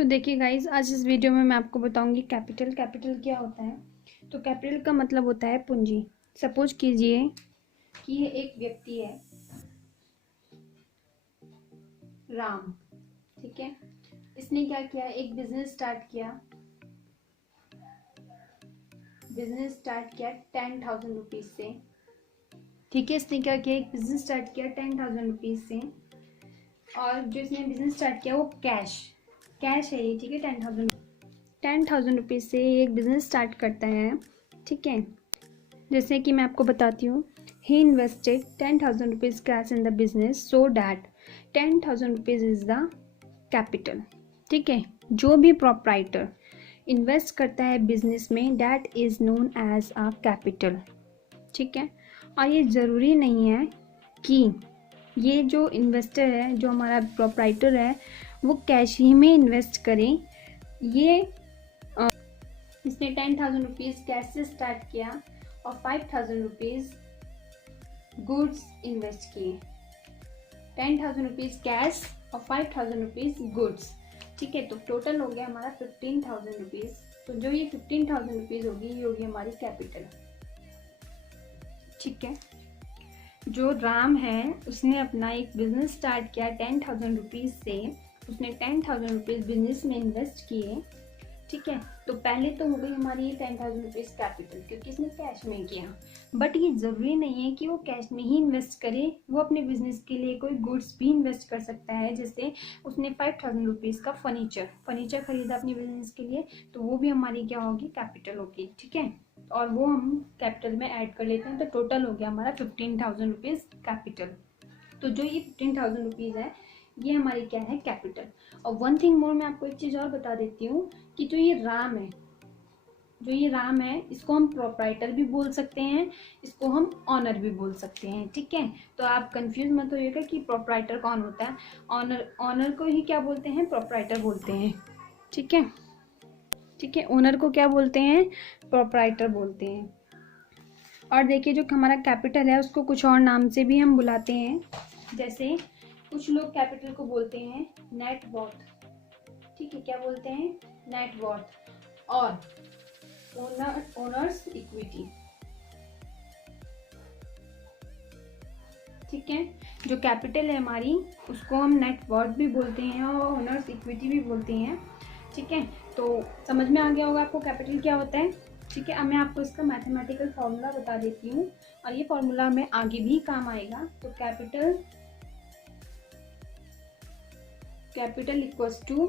तो देखिए गाइज, आज इस वीडियो में मैं आपको बताऊंगी कैपिटल क्या होता है। तो कैपिटल का मतलब होता है पूंजी। सपोज कीजिए कि ये एक व्यक्ति है, राम। ठीक है, इसने क्या किया, एक बिजनेस स्टार्ट किया 10,000 रुपीज से। ठीक है, इसने क्या किया, एक बिजनेस स्टार्ट किया 10,000 रुपीज से। और जो इसने बिजनेस स्टार्ट किया वो कैश है ये। ठीक है, 10,000 रुपीज़ से ये एक बिज़नेस स्टार्ट करता है। ठीक है, जैसे कि मैं आपको बताती हूँ, he invested 10,000 rupees cash in the business so that 10,000 rupees is the capital. ठीक है, जो भी प्रोप्राइटर इन्वेस्ट करता है बिजनेस में, that is known as a capital. ठीक है, और ये ज़रूरी नहीं है कि ये जो इन्वेस्टर है, जो हमारा प्रोप्राइटर है, वो कैश ही में इन्वेस्ट करें। ये इसने 10,000 रुपीज़ कैश से स्टार्ट किया और 5,000 रुपीज़ गुड्स इन्वेस्ट किए। 10,000 रुपीज़ कैश और 5,000 रुपीज़ गुड्स। ठीक है, तो टोटल हो गया हमारा 15,000 रुपीज़। तो जो ये 15,000 रुपीज़ होगी, ये होगी हमारी कैपिटल। ठीक है, जो राम है उसने अपना एक बिजनेस स्टार्ट किया 10,000 रुपीज़ से। उसने 10,000 रुपीज़ बिजनेस में इन्वेस्ट किए। ठीक है, तो पहले तो हो गई हमारी ये 10,000 रुपीज़ कैपिटल, क्योंकि इसने कैश में किया। बट ये ज़रूरी नहीं है कि वो कैश में ही इन्वेस्ट करे, वो अपने बिजनेस के लिए कोई गुड्स भी इन्वेस्ट कर सकता है। जैसे उसने 5,000 रुपीज़ का फर्नीचर खरीदा अपने बिजनेस के लिए, तो वो भी हमारी क्या होगी, कैपिटल होगी। ठीक है, और वो हम कैपिटल में ऐड कर लेते हैं, तो टोटल हो गया हमारा 15,000 रुपीज़ कैपिटल। तो जो ये 15,000 रुपीज़ है, ये हमारी क्या है, कैपिटल। और वन थिंग मोर, मैं आपको एक चीज़ और बता देती हूँ कि जो ये राम है, इसको हम प्रोप्राइटर भी बोल सकते हैं, इसको हम ऑनर भी बोल सकते हैं। ठीक है, तो आप कंफ्यूज मत होइएगा कि प्रोप्राइटर कौन होता है। ऑनर को ही क्या बोलते हैं, प्रोप्राइटर बोलते हैं। ठीक है, ओनर को क्या बोलते हैं, प्रोप्राइटर बोलते हैं। और देखिए, जो हमारा कैपिटल है उसको कुछ और नाम से भी हम बुलाते हैं। जैसे कुछ लोग कैपिटल को बोलते हैं नेट वर्थ। ठीक है, क्या बोलते हैं, नेट वर्थ। और ओनर्स इक्विटी। ठीक है, जो कैपिटल है हमारी, उसको हम नेट वर्थ भी बोलते हैं और ओनर्स इक्विटी भी बोलते हैं। ठीक है, तो समझ में आ गया होगा आपको कैपिटल क्या होता है। ठीक है, अब मैं आपको इसका मैथमेटिकल फॉर्मूला बता देती हूँ, और ये फॉर्मूला हमें आगे भी काम आएगा। तो capital equals to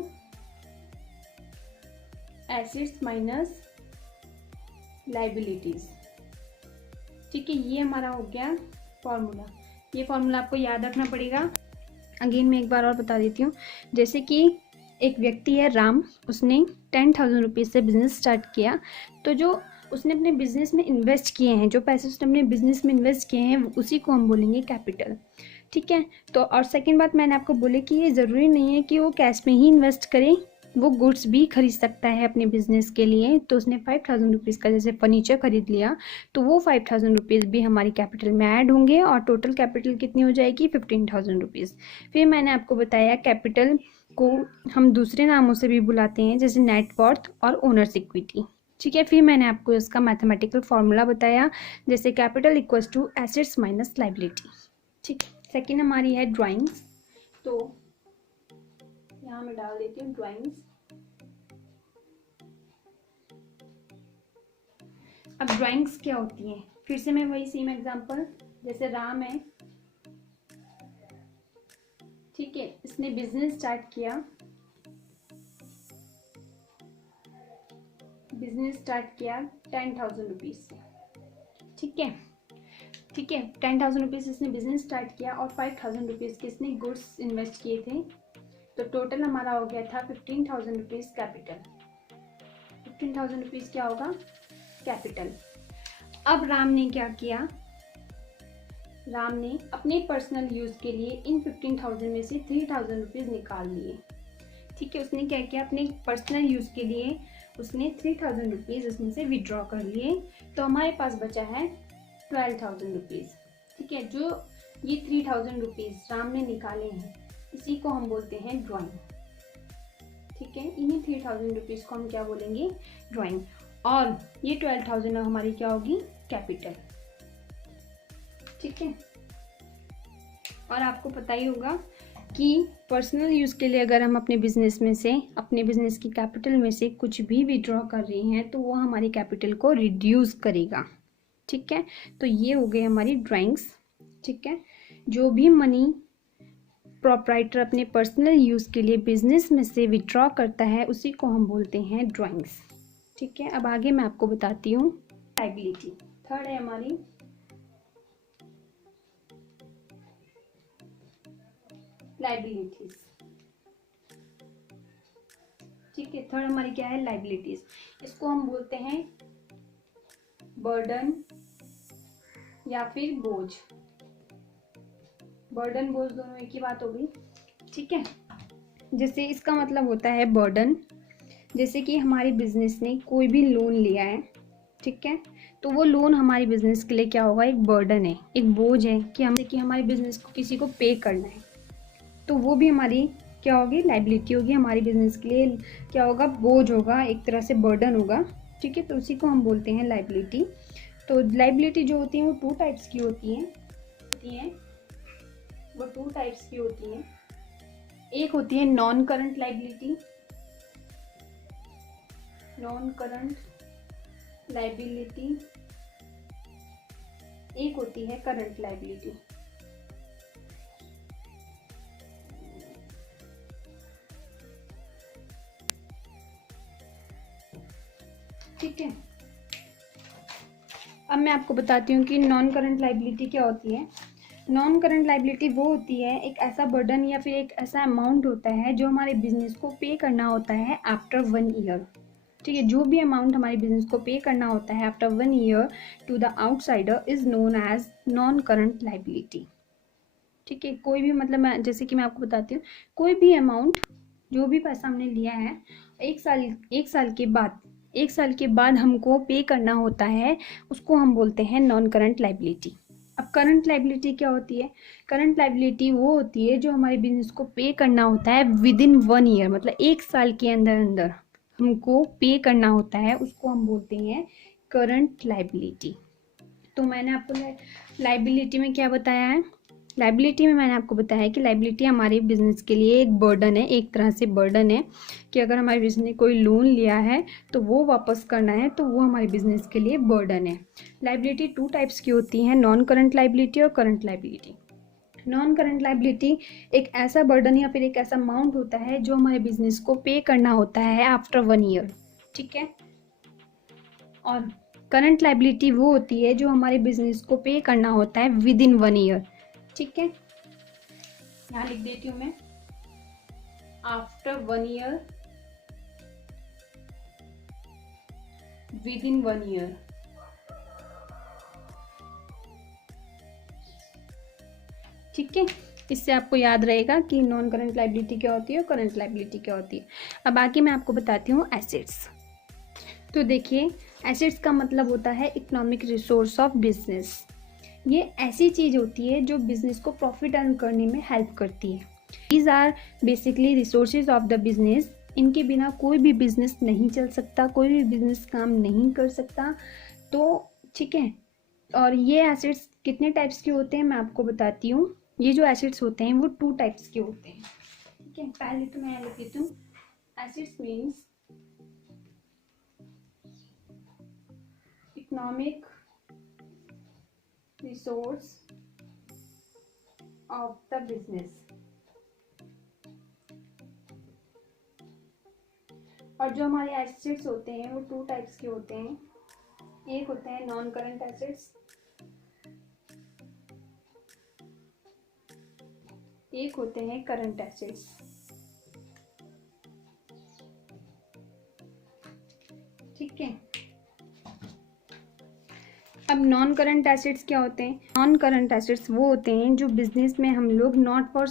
assets minus liabilities. ठीक है, ये हमारा हो गया फॉर्मूला। ये फॉर्मूला आपको याद रखना पड़ेगा। अगेन मैं एक बार और बता देती हूँ। जैसे कि एक व्यक्ति है राम, उसने 10,000 रुपीज़ से बिजनेस स्टार्ट किया। तो जो उसने अपने बिजनेस में इन्वेस्ट किए हैं, जो पैसे उसने अपने बिजनेस में इन्वेस्ट किए हैं, उसी को हम बोलेंगे कैपिटल। ठीक है, तो और सेकंड बात मैंने आपको बोली कि ये ज़रूरी नहीं है कि वो कैश में ही इन्वेस्ट करे, वो गुड्स भी खरीद सकता है अपने बिजनेस के लिए। तो उसने 5,000 रुपीज़ का जैसे फर्नीचर खरीद लिया, तो वो 5,000 रुपीज़ भी हमारी कैपिटल में ऐड होंगे, और टोटल कैपिटल कितनी हो जाएगी, 15,000 रुपीज़। फिर मैंने आपको बताया कैपिटल को हम दूसरे नामों से भी बुलाते हैं, जैसे नेट वर्थ और ओनर्स इक्विटी। ठीक है, फिर मैंने आपको इसका मैथमेटिकल फॉर्मूला बताया, जैसे capital equals to assets minus liability. ठीक है, सेकेंड हमारी है ड्राइंग्स। तो यहाँ मैं डाल देती हूँ ड्राइंग्स। अब ड्राइंग्स क्या होती हैं, फिर से मैं वही सेम एग्जांपल, जैसे राम है। ठीक है, इसने बिजनेस स्टार्ट किया 10,000 रुपीज़ से। ठीक है, 10,000 रुपीज़ इसने बिजनेस स्टार्ट किया और 5,000 रुपीज़ के इसने गुड्स इन्वेस्ट किए थे। तो टोटल हमारा हो गया था 15,000 रुपीज़ कैपिटल। 15,000 रुपीज़ क्या होगा, कैपिटल। अब राम ने क्या किया, राम ने अपने पर्सनल यूज़ के लिए इन 15,000 में से 3,000 रुपीज़ निकाल लिए। ठीक है, उसने क्या किया, अपने पर्सनल यूज़ के लिए उसने 3,000 रुपीज़ इसमें से विड्रॉ कर लिए। तो हमारे पास बचा है 12,000 रुपीज़। ठीक है, जो ये 3,000 रुपीज़ राम ने निकाले हैं, इसी को हम बोलते हैं ड्राइंग। ठीक है। इन्हीं 3000 रुपीज़ को हम क्या बोलेंगे, ड्राइंग। और ये 12,000 हमारी क्या होगी, कैपिटल। ठीक है। और आपको पता ही होगा कि पर्सनल यूज़ के लिए अगर हम अपने बिजनेस में से, अपने बिजनेस की कैपिटल में से कुछ भी विड्रॉ कर रहे हैं तो वो हमारी कैपिटल को रिड्यूस करेगा। ठीक है। तो ये हो गई हमारी ड्राइंग्स। ठीक है। जो भी मनी प्रोप्राइटर अपने पर्सनल यूज़ के लिए बिजनेस में से विड्रॉ करता है उसी को हम बोलते हैं ड्राइंग्स। ठीक है। अब आगे मैं आपको बताती हूँ लायबिलिटी। थर्ड है हमारी लायबिलिटीज। ठीक है। थर्ड हमारी क्या है, लायबिलिटीज। इसको हम बोलते हैं बर्डन या फिर बोझ। बर्डन बोझ दोनों एक ही बात हो गई। ठीक है। जैसे इसका मतलब होता है बर्डन, जैसे कि हमारे बिजनेस ने कोई भी लोन लिया है, ठीक है, तो वो लोन हमारे बिजनेस के लिए क्या होगा, एक बर्डन है, एक बोझ है कि हमारे बिजनेस को किसी को पे करना है, तो वो भी हमारी क्या होगी, लायबिलिटी होगी। हमारे बिजनेस के लिए क्या होगा, बोझ होगा, एक तरह से बर्डन होगा। ठीक है। तो उसी को हम बोलते हैं लायबिलिटी। तो लायबिलिटी जो होती है वो 2 टाइप्स की होती हैं। वो 2 टाइप्स की होती हैं। एक होती है non current liability, non current liability. एक होती है करंट लायबिलिटी। ठीक है। अब मैं आपको बताती हूँ कि नॉन करंट लायबिलिटी क्या होती है। नॉन करंट लायबिलिटी वो होती है, एक ऐसा बर्डन या फिर एक ऐसा अमाउंट होता है जो हमारे बिजनेस को पे करना होता है आफ्टर 1 ईयर। ठीक है। जो भी अमाउंट हमारे बिजनेस को पे करना होता है after 1 year to the outsider is known as non current liability. ठीक है। कोई भी मतलब जैसे कि मैं आपको बताती हूँ, कोई भी अमाउंट, जो भी पैसा हमने लिया है, एक साल के बाद हमको पे करना होता है, उसको हम बोलते हैं नॉन करंट लायबिलिटी। अब करंट लायबिलिटी क्या होती है, करंट लायबिलिटी वो होती है जो हमारे बिजनेस को पे करना होता है विद इन 1 ईयर, मतलब 1 साल के अंदर अंदर हमको पे करना होता है, उसको हम बोलते हैं करंट लायबिलिटी। तो मैंने आपको लायबिलिटी में क्या बताया है, लायबिलिटी में मैंने आपको बताया कि लायबिलिटी हमारे बिजनेस के लिए एक बर्डन है, एक तरह से बर्डन है कि अगर हमारे बिजनेस ने कोई लोन लिया है तो वो वापस करना है, तो वो हमारे बिजनेस के लिए बर्डन है। लायबिलिटी 2 टाइप्स की होती हैं, नॉन करंट लायबिलिटी और current liability. Non current liability एक ऐसा बर्डन या फिर एक ऐसा अमाउंट होता है जो हमारे बिजनेस को पे करना होता है आफ्टर 1 ईयर। ठीक है। और करंट लायबिलिटी वो होती है जो हमारे बिजनेस को पे करना होता है विद इन 1 ईयर। ठीक है। यहाँ लिख देती हूँ मैं, after 1 year, with in 1 year. ठीक है। इससे आपको याद रहेगा कि नॉन करंट लायबिलिटी क्या होती है और करंट लायबिलिटी क्या होती है। अब आगे मैं आपको बताती हूँ एसेट्स। तो देखिए, एसेट्स का मतलब होता है इकोनॉमिक रिसोर्स ऑफ बिजनेस। ये ऐसी चीज़ होती है जो बिजनेस को प्रॉफिट अर्न करने में हेल्प करती है। These are basically resources of the business. इनके बिना कोई भी बिजनेस नहीं चल सकता, कोई भी बिजनेस काम नहीं कर सकता। तो ठीक है। और ये एसेट्स कितने टाइप्स के होते हैं मैं आपको बताती हूँ। ये जो एसेट्स होते हैं वो 2 टाइप्स के होते हैं। ठीक है। पहले तो मैं लिख देती हूँ, assets means economic resource of the business. और जो हमारे एसेट्स होते हैं वो 2 टाइप्स के होते हैं। एक होते हैं नॉन करंट एसेट्स, एक होते हैं करंट एसेट्स। ठीक है। अब नॉन करंट एसेट्स क्या होते हैं, नॉन करंट एसेट्स वो होते हैं जो बिजनेस में हम लोग नॉट फॉर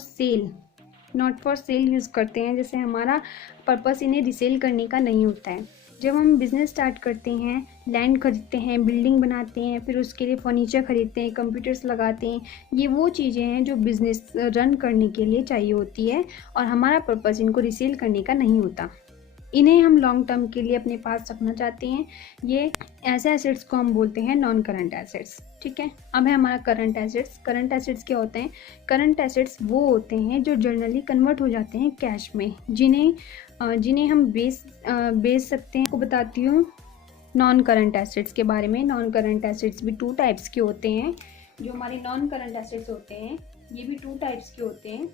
सेल यूज़ करते हैं। जैसे हमारा पर्पस इन्हें रिसेल करने का नहीं होता है। जब हम बिज़नेस स्टार्ट करते हैं, लैंड खरीदते हैं, बिल्डिंग बनाते हैं, फिर उसके लिए फर्नीचर खरीदते हैं, कंप्यूटर्स लगाते हैं, ये वो चीज़ें हैं जो बिज़नेस रन करने के लिए चाहिए होती है और हमारा पर्पस इनको रिसेल करने का नहीं होता। इन्हें हम लॉन्ग टर्म के लिए अपने पास रखना चाहते हैं। ये ऐसे एसेट्स को हम बोलते हैं नॉन करंट एसेट्स। ठीक है, अब है हमारा करंट एसेट्स। करंट एसेट्स क्या होते हैं? करंट एसेट्स वो होते हैं जो जनरली कन्वर्ट हो जाते हैं कैश में, जिन्हें हम बेच सकते हैं। को बताती हूँ नॉन करंट एसेट्स के बारे में। नॉन करंट एसेट्स भी 2 टाइप्स के होते हैं। जो हमारे नॉन करंट एसेट्स होते हैं ये भी 2 टाइप्स के होते हैं।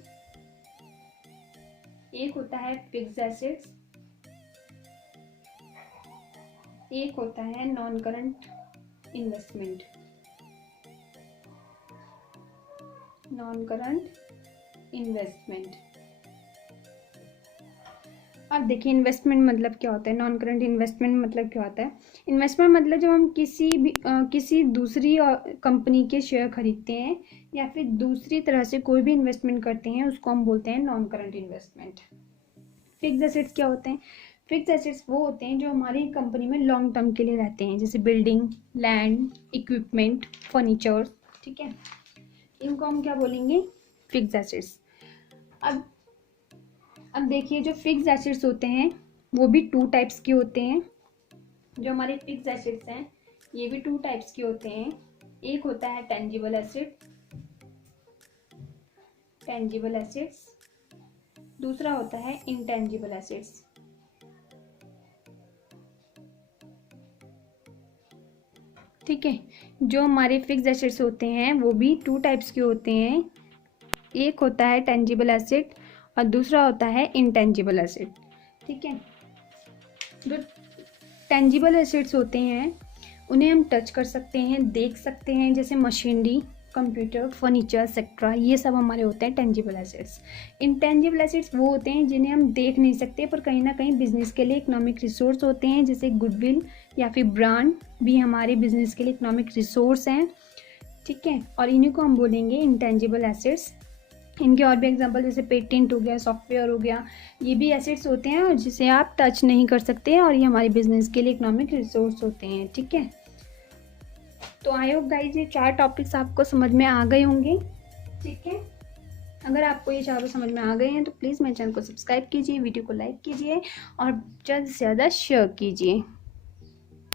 एक होता है फिक्स्ड एसेट्स, एक होता है non current investment. Non current investment. अब देखिए इन्वेस्टमेंट मतलब क्या होता है, नॉन करंट इन्वेस्टमेंट मतलब क्या होता है। इन्वेस्टमेंट मतलब जब हम किसी दूसरी कंपनी के शेयर खरीदते हैं या फिर दूसरी तरह से कोई भी इन्वेस्टमेंट करते हैं, उसको हम बोलते हैं non current investment. Fixed assets क्या होते हैं? फिक्स्ड एसेट्स वो होते हैं जो हमारी कंपनी में लॉन्ग टर्म के लिए रहते हैं, जैसे बिल्डिंग, लैंड, इक्विपमेंट, फर्नीचर। ठीक है, इनको हम क्या बोलेंगे? Fixed assets. अब देखिए जो फिक्स्ड एसेट्स होते हैं वो भी 2 टाइप्स के होते हैं। जो हमारे फिक्स्ड एसेट्स हैं ये भी 2 टाइप्स के होते हैं। एक होता है टेंजिबल एसेट्स, दूसरा होता है इंटेंजिबल एसेट्स। ठीक है, जो हमारे फिक्स्ड एसेट्स होते हैं वो भी 2 टाइप्स के होते हैं। एक होता है टेंजिबल एसेट और दूसरा होता है इंटेंजिबल एसेट। ठीक है, जो टेंजिबल एसेट्स होते हैं उन्हें हम टच कर सकते हैं, देख सकते हैं, जैसे मशीनरी, कंप्यूटर, फर्नीचर एक्सेट्रा, ये सब हमारे होते हैं टेंजिबल एसेट्स। इंटेंजिबल एसेट्स वो होते हैं जिन्हें हम देख नहीं सकते पर कहीं ना कहीं बिजनेस के लिए इकोनॉमिक रिसोर्स होते हैं, जैसे गुडविल या फिर ब्रांड भी हमारे बिजनेस के लिए इकोनॉमिक रिसोर्स हैं। ठीक है, और इन्हीं को हम बोलेंगे इंटेंजिबल एसेट्स। इनके और भी एग्जांपल जैसे पेटेंट हो गया, सॉफ्टवेयर हो गया, ये भी एसेट्स होते हैं और जिसे आप टच नहीं कर सकते और ये हमारे बिजनेस के लिए इकोनॉमिक रिसोर्स होते हैं। ठीक है, तो आई होप गाइज ये 4 टॉपिक्स आपको समझ में आ गए होंगे। ठीक है, अगर आपको ये चारों समझ में आ गए हैं तो प्लीज़ मेरे चैनल को सब्सक्राइब कीजिए, वीडियो को लाइक कीजिए और ज़्यादा से ज़्यादा शेयर कीजिए।